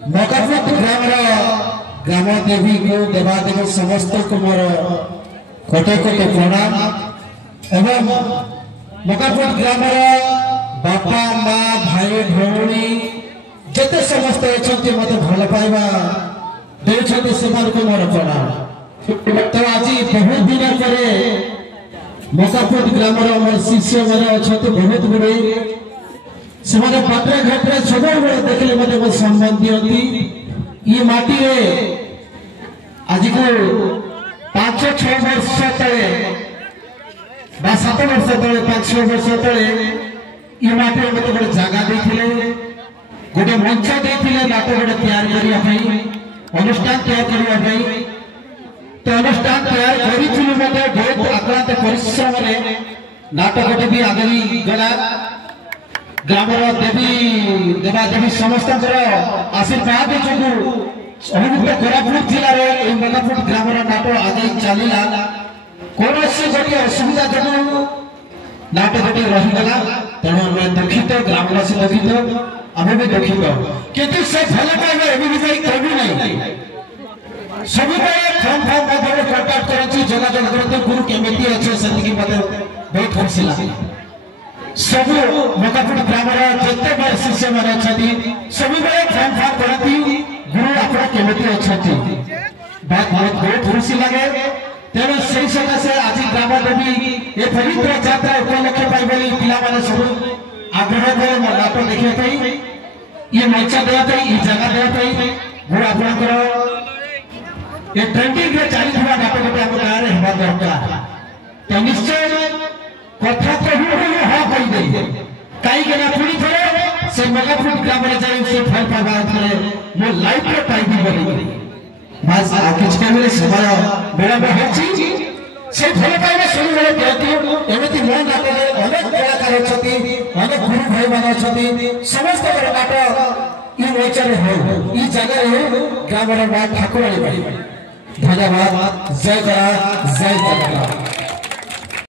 मकापुर ग्राम देवी को देवादेवी समस्त को मोर कोटे कोटे प्रणाम एवं मकापुर ग्राम बापा माँ भाई भौणी जिते समस्त अच्छे मत भल पाइबा देउछन्ति सेमान को मोर प्रणाम। तो आज बहुत दिन पर मकापुर ग्राम मोर शिष्य मैंने अच्छा बहुत गुड़े से बाटे घाटे सब देखले मत सम्मान दिखती ये माटी आज को 5-6 वर्ष तले 7 वर्ष तले 5-6 वर्ष तले ये माटी मत गोटे जगह देते गोटे मंच देते नाटक गोटे तैयार करने अनुष्ठान तैयार करने तो अनुष्ठान तैयार करी बहुत आक्रांत परिश्रम नाटक भी आगे गला ग्राम देवी देवादेवी समस्त आशीर्वाद जो अभिमुक्त कोरापुट जिले में मकापुर ग्राम नाटक आगे चलला कौन गोटे असुविधा जो नाटक रहीगला तेणु आम दुखित ग्रामवासी दुखित आम भी दुखित किंतु से भल पाइबा एवं कभी नहीं सब फोन माध्यम कंटाक्ट कर जोगाजोग करते गुरु केमी अच्छे से बहुत खुशी लगे सब मकापुर ग्राम जिते बड़े शिष्य मैंने अच्छा सब फोन करती गुरु आप केमी अच्छा बात बहुत खुशी लगे तेणु से सकाशे आज ग्राम देवी ये पवित्र यात्रा उपलक्ष्य पाइबली पिला सब आग्रह कले नाटक देखा ये मंच देवाई ये जगह देवाई गुरु आप ये ट्रेंडिंग रे चली नाटक आम गाँव में होगा दरकार तो निश्चय कथा कहू हाँ कहीदे कहीं पुणी थे से मकापुर ग्राम से फल पाइबा मो लाइफ रे पाइबी बोली बस किसी समय विलंब से फल पाइबा सब दिखती एमती मो नाटक अनेक कलाकार अच्छा अनेक गुरु भाई मान अच्छा समस्त नाटक ये मोर्चार हो ये जगह ग्राम माँ ठाकुराणी धन्यवाद। जय करा जय जगन्नाथ।